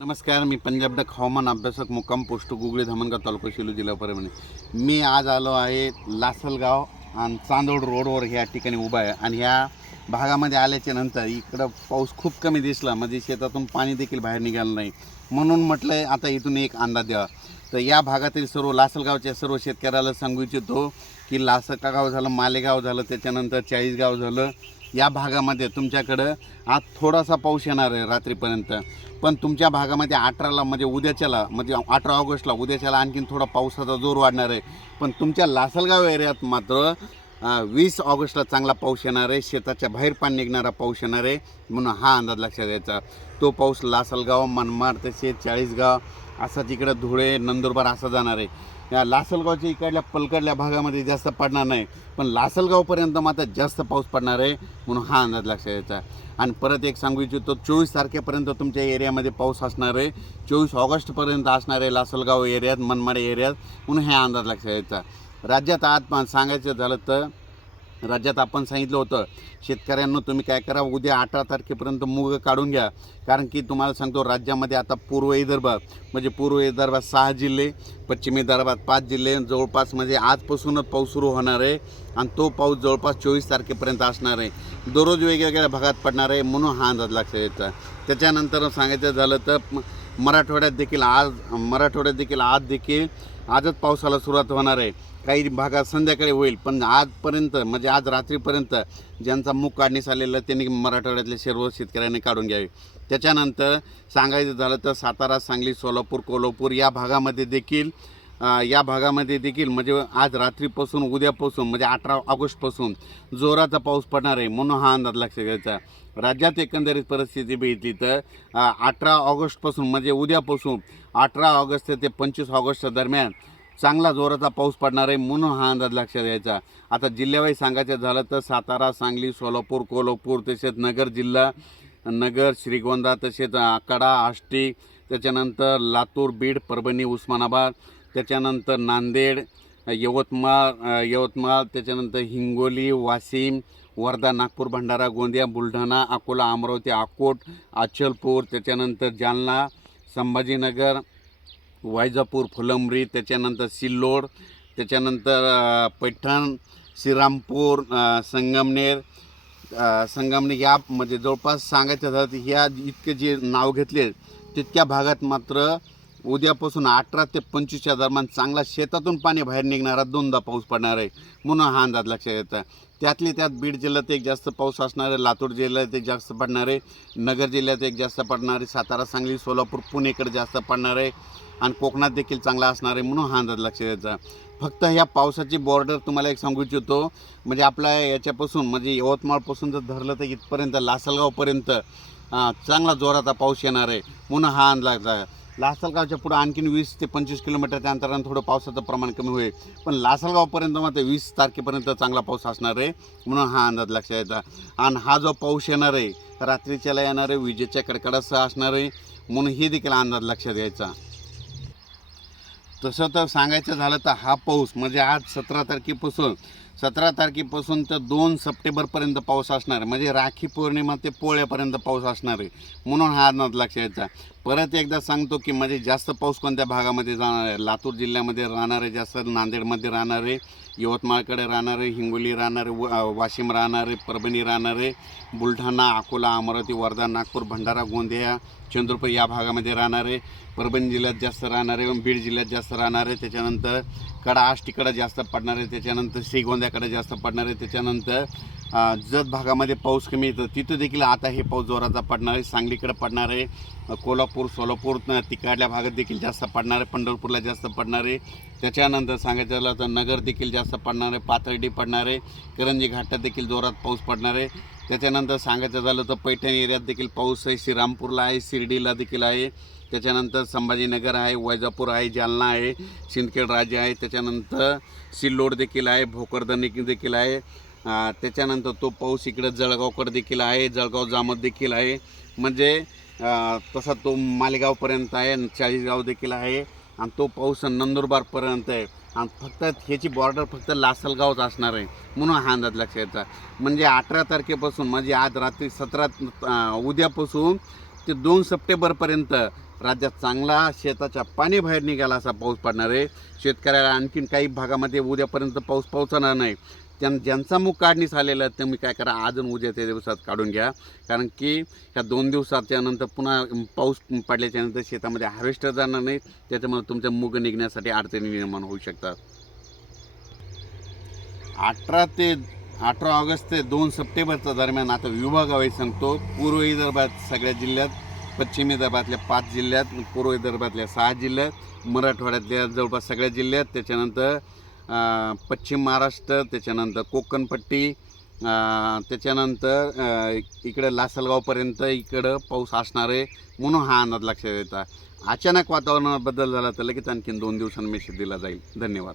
नमस्कार, मी पंजाब डक हवामान अभ्यासक मुक्काम पोस्ट गुगळे धामणगाव तालुका सेलू जिल्हा परभणी. मी आज आलो आहे लासलगाव आणि चांदोड रोडवर ह्या ठिकाणी उभा आहे. आणि ह्या भागामध्ये आल्याच्या नंतर इकडं पाऊस खूप कमी दिसला, म्हणजे शेतातून पाणी देखील बाहेर निघालं नाही. म्हणून म्हटलं आता इथून एक अंदाज द्यावा. तर या भागातील सर्व लासलगावच्या सर्व शेतकऱ्याला सांगू इच्छितो की लासलगाव झालं, मालेगाव झालं, त्याच्यानंतर चाळीसगाव झालं, या भागामध्ये तुमच्याकडं आज थोडासा पाऊस येणार आहे रात्रीपर्यंत. पण तुमच्या भागामध्ये 18ला म्हणजे उद्याच्याला, म्हणजे 18 ऑगस्टला उद्याच्याला आणखीन थोडा पावसाचा जोर वाढणार आहे. पण तुमच्या लासलगाव एरियात मात्र 20 ऑगस्टला चांगला पाऊस येणार आहे, शेताच्या बाहेर पाणी निघणारा पाऊस येणार आहे. म्हणून हा अंदाज लक्षात द्यायचा. तो पाऊस लासलगाव, मनमाड, तसेच चाळीसगाव, असा तिकडं धुळे, नंदुरबार असा जाणार आहे. या लासलगावच्या इकडल्या पलकडल्या भागामध्ये जास्त पडणार नाही, पण लासलगावपर्यंत मात्र जास्त पाऊस पडणार आहे. म्हणून हा अंदाज लक्षात द्यायचा. आणि परत एक सांगू इच्छितो, 24 तारखेपर्यंत तुमच्या एरियामध्ये पाऊस असणार आहे. 24 ऑगस्टपर्यंत असणार आहे लासलगाव एरियात, मनमाड एरियात. म्हणून हा अंदाज लक्षात द्यायचा. राज्यात आज सांगायचं झालं तर राज्यात आपण सांगितलं होतं शेतकऱ्यांना, तुम्ही काय करा, उद्या 18 तारखेपर्यंत मूग काढून घ्या. कारण की तुम्हाला सांगतो, राज्यामध्ये आता पूर्व विदर्भात, म्हणजे पूर्व विदर्भात 6 जिल्हे, पश्चिम विदर्भात 5 जिल्हे, जवळपास म्हणजे आजपासूनच पाऊस सुरू होणार आहे. आणि तो पाऊस जवळपास 24 तारखेपर्यंत असणार आहे. दररोज वेगवेगळ्या भागात पडणार आहे. म्हणून हा अंदाज लक्षात द्यायचा. त्याच्यानंतर सांगायचं झालं तर मराठवाड्यात देखील आजच पावसाला सुरुवात होणार आहे. काही भागात संध्याकाळी होईल, पण आजपर्यंत म्हणजे आज रात्रीपर्यंत ज्यांचा मूग काढणीस आलेला त्यांनी मराठवाड्यातले सर्व शेतकऱ्यांनी काढून घ्यावे. त्याच्यानंतर सांगायचं झालं तर सातारा, सांगली, सोलापूर, कोल्हापूर या भागामध्ये देखील म्हणजे आज रात्रीपासून उद्यापासून म्हणजे 18 ऑगस्टपासून जोराचा पाऊस पडणार आहे. म्हणून हा अंदाज लक्षात घ्यायचा. राज्यात एकंदरीत परिस्थिती बघितली तर 18 ऑगस्टपासून म्हणजे उद्यापासून 18 ऑगस्ट ते 25 ऑगस्ट दरम्यान चांगला जोराचा पाऊस पडणार आहे. म्हणून हा अंदाज लक्षात द्यायचा. आता जिल्ह्यावाईज सांगायचं झालं तर सातारा, सांगली, सोलापूर, कोल्हापूर, तसेच नगर जिल्हा, नगर, श्रीगोंदा, तसेच आकडा, आष्टी, त्याच्यानंतर लातूर, बीड, परभणी, उस्मानाबाद, त्याच्यानंतर नांदेड, यवतमाळ, त्याच्यानंतर हिंगोली, वाशिम, वर्धा, नागपूर, भंडारा, गोंदिया, बुलढाणा, अकोला, अमरावती, अकोट, अचलपूर, त्याच्यानंतर जालना, संभाजीनगर, वैजापूर, फुलंब्री, त्याच्यानंतर सिल्लोड, त्याच्यानंतर पैठण, श्रीरामपूर, संगमनेर या म्हणजे जवळपास सांगायचं झालं तर ह्या इतके जे नाव घेतले तितक्या भागात मात्र उद्यापासून 18 ते 25च्या दरम्यान चांगला शेतातून पाणी बाहेर निघणारा 2दा पाऊस पडणार आहे. म्हणून हा अंदाज लक्षात येतं. त्यातली त्यात बीड जिल्ह्यात एक जास्त पाऊस असणार आहे, लातूर जिल्ह्यात एक जास्त पडणार आहे, नगर जिल्ह्यात एक जास्त पडणार आहे, सातारा, सांगली, सोलापूर, पुणेकडे जास्त पडणार आहे, आणि कोकणात देखील चांगला असणार आहे. म्हणून हा अंदाज लक्षात द्यायचा. फक्त ह्या पावसाची बॉर्डर तुम्हाला एक सांगू इच्छितो, म्हणजे आपल्या याच्यापासून म्हणजे यवतमाळपासून जर धरलं तर इथपर्यंत लासलगावपर्यंत चांगला जोराचा पाऊस येणार आहे. म्हणून हा अंदाज आहे. लासलगावच्या पुढं आणखीन 20 ते 25 किलोमीटरच्या अंतरानं थोडं पावसाचं प्रमाण कमी होईल, पण लासलगावपर्यंत मात्र 20 तारखेपर्यंत चांगला पाऊस असणार आहे. म्हणून हा अंदाज लक्षात येतात. आणि हा जो पाऊस येणार आहे रात्रीच्याला येणार आहे, विजेच्या कडकडासह असणार आहे. म्हणून हे देखील अंदाज लक्षात घ्यायचा. तसं तर सांगायचं झालं तर हा पाऊस म्हणजे आज 17 तारखेपासून तर 2 सप्टेंबरपर्यंत पाऊस असणार आहे. म्हणजे राखी पौर्णिमा ते पोळ्यापर्यंत पाऊस असणार आहे. म्हणून हा अंदाज लक्षात यायचा. परत एकदा सांगतो की म्हणजे जास्त पाऊस कोणत्या भागामध्ये जाणार आहे. लातूर जिल्ह्यामध्ये राहणार आहे जास्त, नांदेडमध्ये राहणार आहे, यवतमाळकडे राहणार आहे, हिंगोली राहणार आहे, वाशिम राहणार आहे, परभणी राहणार आहे, बुलढाणा, अकोला, अमरावती, वर्धा, नागपूर, भंडारा, गोंदिया, चंद्रपूर या भागामध्ये राहणार आहे. परभणी जिल्ह्यात जास्त राहणार आहे, बीड जिल्ह्यात जास्त राहणार आहे, त्याच्यानंतर कडा आष्टीकडे जास्त पडणार आहे, त्याच्यानंतर श्रीगोंद्याकडे जास्त पडणार आहे, त्याच्यानंतर जत भागामध्ये पाऊस कमी येतं तिथं देखील आता हे पाऊस जोराचा पडणार आहे. सांगलीकडे पडणार आहे, कोल्हापूर, सोलापूर तिकडल्या भागात देखील जास्त पडणार आहे, पंढरपूरला जास्त पडणार आहे. त्याच्यानंतर सांगायचं झालं तर नगर देखील जास्त पडणार आहे, पाथर्डी पडणार आहे, करंजी घाटात देखील जोरात पाऊस पडणार आहे. त्याच्यानंतर सांगायचं झालं तर पैठण एरियात देखील पाऊस आहे, श्रीरामपूरला आहे, शिर्डीला देखील आहे, त्याच्यानंतर संभाजीनगर आहे, वैजापूर आहे, जालना आहे, सिंदखेड राजा आहे, त्याच्यानंतर सिल्लोड देखील आहे, भोकरदन देखील आहे. त्याच्यानंतर तो पाऊस इकडे जळगावकडे देखील आहे, जळगाव जामोद देखील आहे. म्हणजे तसा तो मालेगावपर्यंत आहे, चाळीसगाव देखील आहे, आणि तो पाऊस नंदुरबारपर्यंत आहे. आणि फक्त ह्याची बॉर्डर फक्त लासलगावच असणार आहे. म्हणून हा अंदाज लक्षात यायचा. म्हणजे 18 तारखेपासून म्हणजे आज रात्री 17 उद्यापासून ते 2 सप्टेंबरपर्यंत राज्यात चांगला शेताच्या पाणी बाहेर निघाला असा पाऊस पडणार आहे. शेतकऱ्याला आणखीन काही भागामध्ये उद्यापर्यंत पाऊस पोहोचणार नाही. ज्यांचा मूग काढणीस आलेला आहे तुम्ही काय करा, आज आणि उद्याच्या दिवसात काढून घ्या. कारण की ह्या 2 दिवसाच्या नंतर पुन्हा पाऊस पडल्याच्या नंतर शेतामध्ये हार्वेस्टर जाणार नाही. त्याच्यामुळे तुमच्या मूग निघण्यासाठी अडचणी निर्माण होऊ शकतात. 18 ऑगस्ट ते 2 सप्टेंबरच्या दरम्यान आता विभागावाईज सांगतो. पूर्व विदर्भात सगळ्या जिल्ह्यात, पश्चिम विदर्भातल्या 5 जिल्ह्यात, पूर्व विदर्भातल्या 6 जिल्ह्यात, मराठवाड्यातल्या जवळपास सगळ्या जिल्ह्यात, त्याच्यानंतर पश्चिम महाराष्ट्र, त्याच्यानंतर कोकणपट्टी, त्याच्यानंतर इकडं लासलगावपर्यंत इकडं पाऊस असणार आहे. म्हणून हा अंदाज लक्षात येतात. अचानक वातावरणात बदल झाला तर लगेच आणखीन 2 दिवसांनी मेसेज दिला जाईल. धन्यवाद.